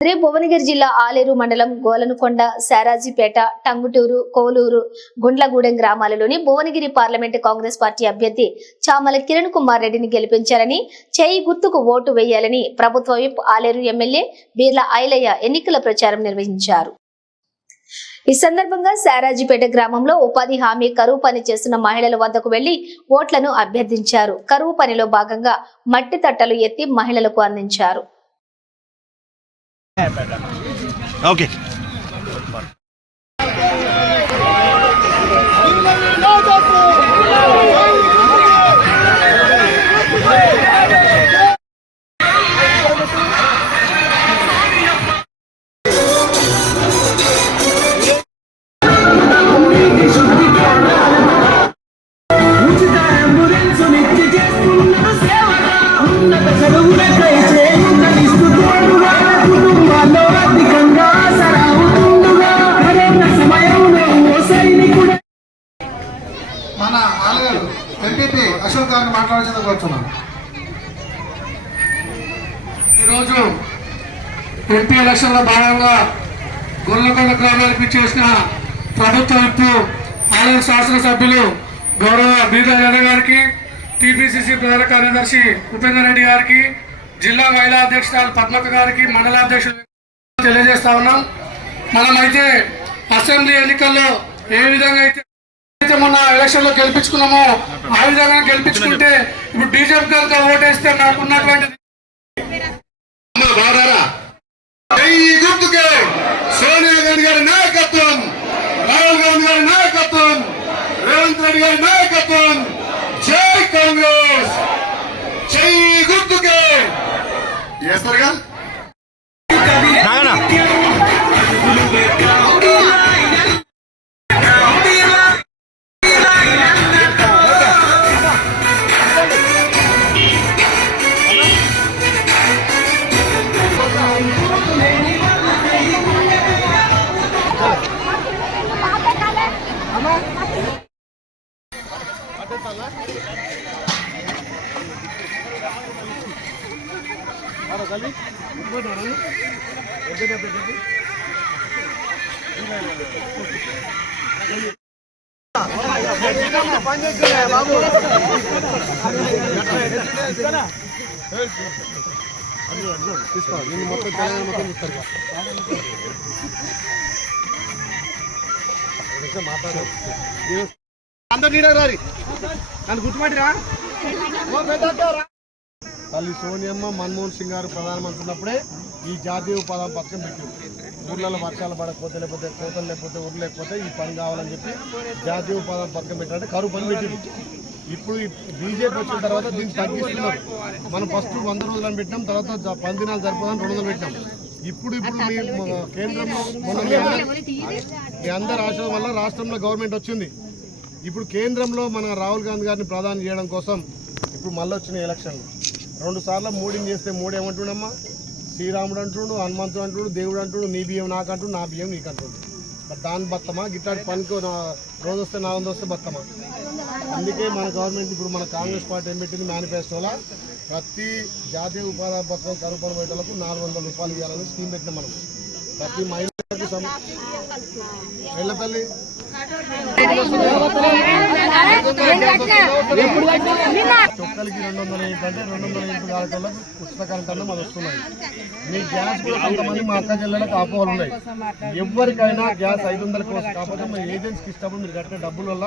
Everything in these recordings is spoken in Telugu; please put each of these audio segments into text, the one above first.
భువనగిరి జిల్లా ఆలేరు మండలం గోలనుకొండ, శారాజీపేట, టంగుటూరు, కోలూరు, గుండ్లగూడెం గ్రామాలలోని భువనగిరి పార్లమెంటు కాంగ్రెస్ పార్టీ అభ్యర్థి చామల కిరణ్ కుమార్ రెడ్డిని గెలిపించాలని, చేయి గుర్తుకు ఓటు వేయాలని ప్రభుత్వ విప్ ఆలేరు ఎమ్మెల్యే బీర్ల ఐలయ్య ఎన్నికల ప్రచారం నిర్వహించారు. ఈ సందర్భంగా శారాజీపేట గ్రామంలో ఉపాధి హామీ కరువు పని చేస్తున్న మహిళల వద్దకు వెళ్లి ఓట్లను అభ్యర్థించారు. కరువు పనిలో భాగంగా మట్టి తట్టలు ఎత్తి మహిళలకు అందించారు. Okay. మన ఆలయాలు ఎంపీపీ అశోక్ గారిని మాట్లాడాల్సింది కోరుతున్నాను. ఈరోజు ఎంపీ ఎలక్షన్లో భాగంగా గొల్లకొండ గ్రామానికి చేసిన ప్రభుత్వ విప్పు ఆలయ శాసనసభ్యులు గౌరవ బీర్ల గారికి, టీపీసీసీ ప్రధాన కార్యదర్శి ఉపేందర్ రెడ్డి గారికి, జిల్లా మహిళా అధ్యక్షురాలు పద్మక గారికి, మండలాధ్యక్షులు తెలియజేస్తా ఉన్నాం. మనమైతే అసెంబ్లీ ఎన్నికల్లో ఏ విధంగా అయితే మొన్న ఎలక్షన్ లో గెలిపించుకున్నామో ఆ విధంగా గెలిపించుకుంటే ఇప్పుడు బీజేపీ కనుక ఓటేస్తే నాకు ఉన్నటువంటి సోనియా గాంధీ గారి నాయకత్వం, రాహుల్ గాంధీ గారి నాయకత్వం, రేవంత్ రెడ్డి గారి నాయకత్వం, జై కాంగ్రెస్, జై గుర్తుకే చేస్తారుగా. అందరు నీడ రారి నన్ను గుర్తుపట్టిరా. తల్లి సోనియమ్మ మన్మోహన్ సింగ్ గారు ప్రధానమంత్రి ఉన్నప్పుడే ఈ జాతీయ ఉపాధి పథకం పెట్టింది. ఊర్లలో వర్షాలు పడకపోతే, లేకపోతే కోతలు లేకపోతే, ఊరు లేకపోతే ఈ పని కావాలని చెప్పి జాతీయ ఉపాధి పథకం పెట్టాలంటే కరువు పని పెట్టింది. ఇప్పుడు బీజేపీ వచ్చిన తర్వాత దీన్ని తగ్గిస్తున్నారు. మనం ఫస్ట్ 100 రోజులను పెట్టినాం, తర్వాత 10 దినాలు సరిపోదని 200 పెట్టినాం. ఇప్పుడు మీ కేంద్రంలో మీ అందరి ఆశయం వల్ల రాష్ట్రంలో గవర్నమెంట్ వచ్చింది. ఇప్పుడు కేంద్రంలో మన రాహుల్ గాంధీ గారిని ప్రధాని చేయడం కోసం ఇప్పుడు మళ్ళీ వచ్చిన ఎలక్షన్లు 2 సార్లు మూడింగ్ చేస్తే మూడేమంటుండమ్మా, శ్రీరాముడు అంటుండు, హనుమంతుడు అంటుండు, దేవుడు అంటుండు, నీ బియ్యం నాకు అంటుండు, నా బియ్యం నీకు అంటుండు. మరి దాని బత్తమా గిట్లాంటి పనికి రోజు వస్తే 400 వస్తే బత్తమా? అందుకే మన గవర్నమెంట్ ఇప్పుడు మన కాంగ్రెస్ పార్టీ ఏం పెట్టింది మేనిఫెస్టోలో, ప్రతి జాతీయ ఉపాధి పథకం కరువు పని రైతులకు 400 రూపాయలు ఇవ్వాలని స్కీమ్ పెట్టినాం. మనం ప్రతి మహిళలకు వెళ్ళ తల్లి చొక్కలకి 200 ఏంటంటే 200 కాలటోళ్ళకి ఉచిత కరెంట్ అన్న మాది వస్తున్నాయి. మీ గ్యాస్ కూడా కొంతమంది మా అక్క జిల్లాలకు ఆపోహలు ఉన్నాయి. ఎవరికైనా గ్యాస్ 500 కోసం కాకపోతే మా ఏజెన్సీకి ఇష్టపడి మీరు కట్టిన డబ్బుల వల్ల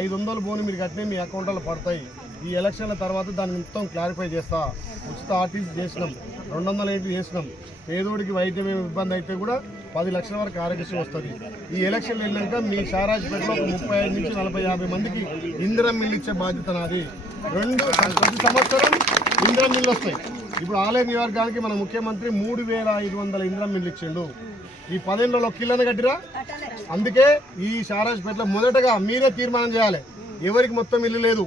500 బోని మీరు కట్టిన మీ అకౌంట్లో పడతాయి. ఈ ఎలక్షన్ల తర్వాత దాన్ని మొత్తం క్లారిఫై చేస్తా. ఉచిత ఆర్టీసీ చేసినాం, 200 ఏంటి చేసినాం. పేదోడికి వైద్యం ఇబ్బంది అయితే కూడా 10 లక్షల వరకు ఆరోగ్యశ్రీ వస్తుంది. ఈ ఎలక్షన్లు వెళ్ళాక మీ శారాజీపేటలో ఒక 35 నుంచి 40-50 మందికి ఇందిరం మిల్లు ఇచ్చే బాధ్యత నాది. ప్రతి సంవత్సరం ఇందిరం మిల్లు వస్తాయి. ఇప్పుడు ఆలయ నియోజకవర్గానికి మన ముఖ్యమంత్రి 3500 ఇందిరం మిల్లు ఇచ్చిండు. ఈ 10 ఏళ్ళలో కిల్లని కట్టిరా. అందుకే ఈ శారాజీపేటలో మొదటగా మీరే తీర్మానం చేయాలి. ఎవరికి మొత్తం ఇల్లు లేదు,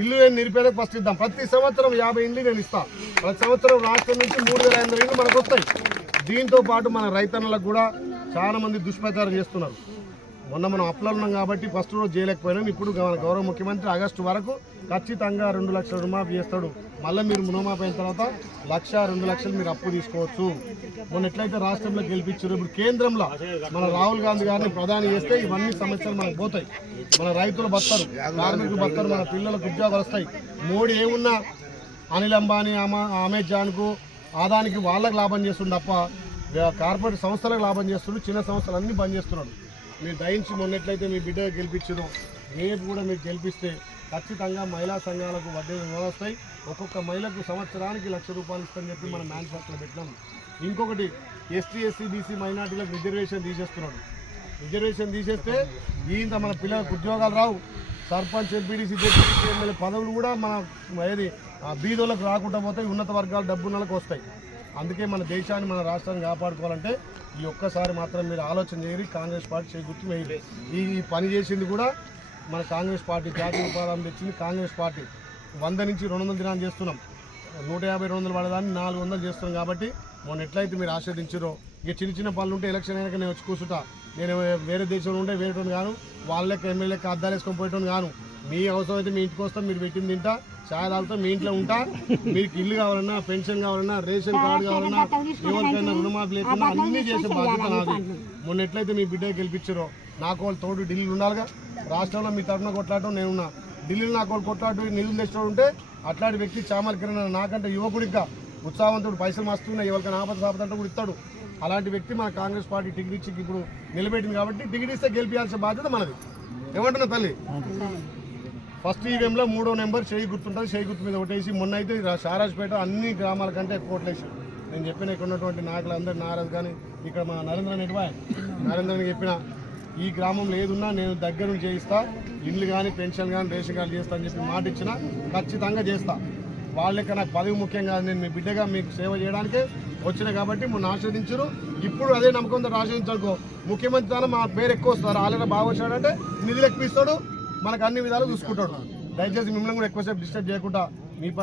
ఇల్లు లేని నిరుపేదకు ఫస్ట్ ఇద్దాం. ప్రతి సంవత్సరం 50 ఇండ్లు నేను ఇస్తాను. ప్రతి సంవత్సరం రాష్ట్రం నుంచి 3500 ఇండ్లు మనకు వస్తాయి. దీంతో పాటు మన రైతన్నలకు కూడా చాలా మంది దుష్ప్రచారం చేస్తున్నారు. మొన్న మనం అప్లో ఉన్నాం కాబట్టి ఫస్ట్ రోజు చేయలేకపోయినాం. ఇప్పుడు గౌరవ ముఖ్యమంత్రి ఆగస్టు వరకు ఖచ్చితంగా 2 లక్షల రుణమాఫీ చేస్తాడు. మళ్ళీ మీరు రుణమాఫీ అయిన తర్వాత 1,00,000, 2 లక్షలు మీరు అప్పు తీసుకోవచ్చు. మొన్న ఎట్లయితే రాష్ట్రంలో గెలిపించారు, ఇప్పుడు కేంద్రంలో మన రాహుల్ గాంధీ గారిని ప్రధాని చేస్తే ఇవన్నీ సమస్యలు మనకు పోతాయి. మన రైతులు బతారు, కార్మికులు బతారు, మన పిల్లలకు ఉద్యోగాలు వస్తాయి. మోడీ ఏమున్నా అనిల్ అంబానీ, అమెజాన్కు, ఆదానికి వాళ్ళకి లాభం చేస్తుండు తప్ప కార్పొరేట్ సంస్థలకు లాభం చేస్తుండు. చిన్న సంస్థలు అన్నీ బంద్ చేస్తున్నాడు. మీరు దయించి మొన్నట్లయితే మీ బిడ్డ గెలిపించడం, రేపు కూడా మీరు గెలిపిస్తే ఖచ్చితంగా మహిళా సంఘాలకు వడ్డీ వస్తాయి. ఒక్కొక్క మహిళకు సంవత్సరానికి ₹1,00,000 ఇస్తామని చెప్పి మనం మేనిఫెస్టోలో పెట్టినాం. ఇంకొకటి ఎస్టీ, ఎస్సీ, బీసీ మైనార్టీలకు రిజర్వేషన్ తీసేస్తున్నాడు. రిజర్వేషన్ తీసేస్తే ఇంత మన పిల్లలకు ఉద్యోగాలు రావు. సర్పంచ్, ఎంపీడీసీ, జెడ్పీటీసీ, ఎమ్మెల్యే పదవులు కూడా మన ఏది బీదోళ్ళకు రాకుండా పోతాయి, ఉన్నత వర్గాల డబ్బున్నలకు వస్తాయి. అందుకే మన దేశాన్ని, మన రాష్ట్రాన్ని కాపాడుకోవాలంటే ఈ ఒక్కసారి మాత్రం మీరు ఆలోచన చేయరు. కాంగ్రెస్ పార్టీ చేకూర్చి వేయలే. ఈ పని చేసింది కూడా మన కాంగ్రెస్ పార్టీ. జాతీయ ఉపాధి తెచ్చింది కాంగ్రెస్ పార్టీ. 100 నుంచి 200 దినాలు చేస్తున్నాం. 150, 200 పడేదాన్ని 400 చేస్తున్నాం. కాబట్టి మొన్న ఎట్లయితే మీరు ఆస్వాదించారో, ఇక చిన్న చిన్న పనులు ఉంటే ఎలక్షన్ అయినాక నేను వచ్చి కూర్చుంటా. నేను వేరే దేశంలో ఉంటే వేరేటోని గాను, వాళ్ళకి ఎమ్మెల్యేకి అద్దాలు వేసుకొని పోయేటోని గాను. మీ అవసరం అయితే మీ ఇంటికి వస్తాం, మీరు పెట్టింది తింటా, ఛాయ్ తాగుతా, మీ ఇంట్లో ఉంటా. మీకు ఇల్లు కావాలన్నా, పెన్షన్ కావాలన్నా, రేషన్ కార్డు కావాలన్నా, ఎవరికైనా రుణమాఫీ లేకున్నా అన్నీ చేసే బాధ్యత నాది. మొన్న ఎట్లయితే మీ బిడ్డ గెలిపించారో, నాకు వాళ్ళు తోడు ఢిల్లీలు ఉండాలిగా. రాష్ట్రంలో మీ తరఫున కొట్లాడటం నేనున్నా, ఢిల్లీలో నాకు వాళ్ళు కొట్లాడు నిధులు తెచ్చడం ఉంటే అట్లాంటి వ్యక్తి చామల కిరణ్ నాకంటే యువకుడిగా ఉత్సాహవంతుడు, పైసలు మస్తున్నాయి, ఎవరికైనా ఆపదంటే కూడా ఇస్తాడు. అలాంటి వ్యక్తి మన కాంగ్రెస్ పార్టీ టికెట్ ఇచ్చి ఇప్పుడు నిలబెట్టింది. కాబట్టి టికెట్ ఇస్తే గెలిపించాల్సిన బాధ్యత మనది. ఏమంటున్నా తల్లి? ఫస్ట్ ఈవీఎంలో 3వ నెంబర్ చేయి గుర్తుంటుంది. చేయి గుర్తు మీద ఒకటేసి మొన్న అయితే షారాజ్పేట అన్ని గ్రామాల కంటే ఎక్కువ ఓట్లేసి నేను చెప్పిన ఇక్కడ ఉన్నటువంటి నాయకులందరూ, నారాజు కానీ ఇక్కడ మా నరేంద్రని చెప్పిన ఈ గ్రామంలో ఏదున్నా నేను దగ్గర నుంచి చేయిస్తా, ఇల్లు కానీ, పెన్షన్ కానీ, రేషన్ కార్డు చేస్తా అని చెప్పి మాట ఇచ్చిన ఖచ్చితంగా చేస్తా. వాళ్ళకి నాకు పదవి ముఖ్యం కాదు, నేను మీ బిడ్డగా మీకు సేవ చేయడానికే వచ్చిన కాబట్టి మొన్న ఆస్వాదించారు. ఇప్పుడు అదే నమ్మకంతో ఆస్వాదించాలనుకో, ముఖ్యమంత్రి తన మా పేరు ఎక్కువ వస్తారు. ఆల్రెడీ బాగా వచ్చాడంటే నిధులు ఎక్కువ ఇస్తాడు, మనకు అన్ని విధాలు చూసుకుంటాడు. దయచేసి మిమ్మల్ని కూడా ఎక్కువసేపు డిస్టర్బ్ చేయకుండా మీ పని